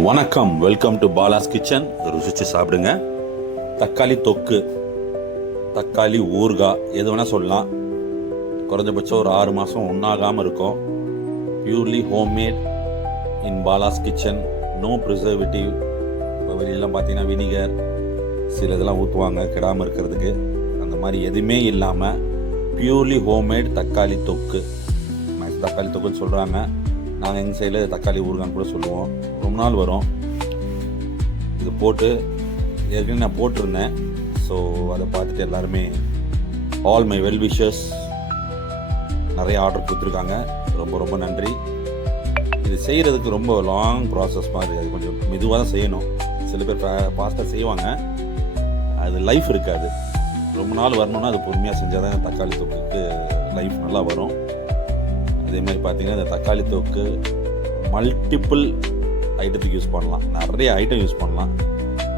வணக்கம், welcome to Bala's kitchen. ருசிச்சு சாப்பிடுங்க. தக்காளி தொக்கு, தக்காளி ஊறுகாய், எது வேணால் சொல்லலாம். குறைஞ்சபட்சம் ஒரு 6 மாதம் ஒன்றாகாமல் இருக்கும். Purely homemade in Bala's kitchen. No preservative. இப்போ வெளியெல்லாம் பார்த்தீங்கன்னா வினிகர் சில இதெல்லாம் ஊற்றுவாங்க கெடாமல் இருக்கிறதுக்கு. அந்த மாதிரி எதுவுமே இல்லாமல் பியூர்லி ஹோம்மேட் தக்காளி தொக்கு. தக்காளி தொக்குன்னு சொல்கிறாங்க. நாங்கள் எங்கள் சைடில் தக்காளி ஊறுகான்னு கூட சொல்லுவோம். ரொம்ப நாள் வரும். இது போட்டு ஏற்கனவே நான் போட்டிருந்தேன். ஸோ அதை பார்த்துட்டு எல்லாருமே ஆல் மை வெல் விஷர்ஸ் நிறைய ஆர்டர் கொடுத்துருக்காங்க. ரொம்ப ரொம்ப நன்றி. இது செய்கிறதுக்கு ரொம்ப லாங் ப்ராசஸ் மாதிரி. அது கொஞ்சம் மெதுவாக தான் செய்யணும். சில பேர் ஃபாஸ்ட்டாக செய்வாங்க. அது லைஃப் இருக்காது. ரொம்ப நாள் வரணும்னா அது பொறுமையாக செஞ்சால் தான் தக்காளி தொக்குக்கு லைஃப் நல்லா வரும். அதே மாதிரி பார்த்தீங்கன்னா இந்த தக்காளி தொக்கு மல்டிப்புள் ஐட்டத்துக்கு யூஸ் பண்ணலாம். நிறைய ஐட்டம் யூஸ் பண்ணலாம்.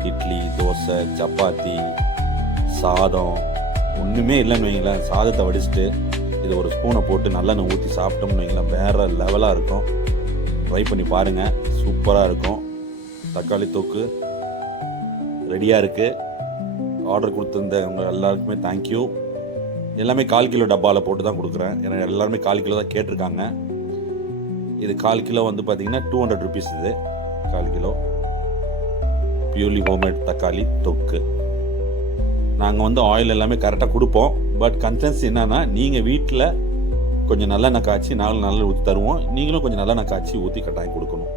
இட்லி, தோசை, சப்பாத்தி, சாதம், ஒன்றுமே இல்லைன்னு வைங்களேன். சாதத்தை வடிச்சிட்டு இது ஒரு ஸ்பூனை போட்டு நல்லெண்ணெய் ஊற்றி சாப்பிட்டோம்னு வைங்களேன், வேறு லெவலாக இருக்கும். ட்ரை பண்ணி பாருங்கள், சூப்பராக இருக்கும். தக்காளி தொக்கு ரெடியாக இருக்குது. ஆர்டர் கொடுத்துருந்தவங்க எல்லாருக்குமே தேங்க்யூ. எல்லாமே 1/4 கிலோ டப்பாவில் போட்டு தான் கொடுக்குறேன். ஏன்னா எல்லாருமே 1/4 கிலோ தான் கேட்டிருக்காங்க. இது 1/4 கிலோ வந்து பார்த்தீங்கன்னா 200 ருபீஸ். இது 1/4 கிலோ பியூர்லி ஹோம்மேட் தக்காளி தொக்கு. நாங்கள் வந்து ஆயில் எல்லாமே கரெக்டாக கொடுப்போம். பட் கன்சென்ஸ் என்னன்னா, நீங்கள் வீட்டில் கொஞ்சம் நல்லெண்ணெய் காய்ச்சி நல்லெண்ணெய் ஊற்றி தருவோம். நீங்களும் கொஞ்சம் நல்லெண்ணெய் காய்ச்சி ஊற்றி கட்டாயம் கொடுக்கணும்.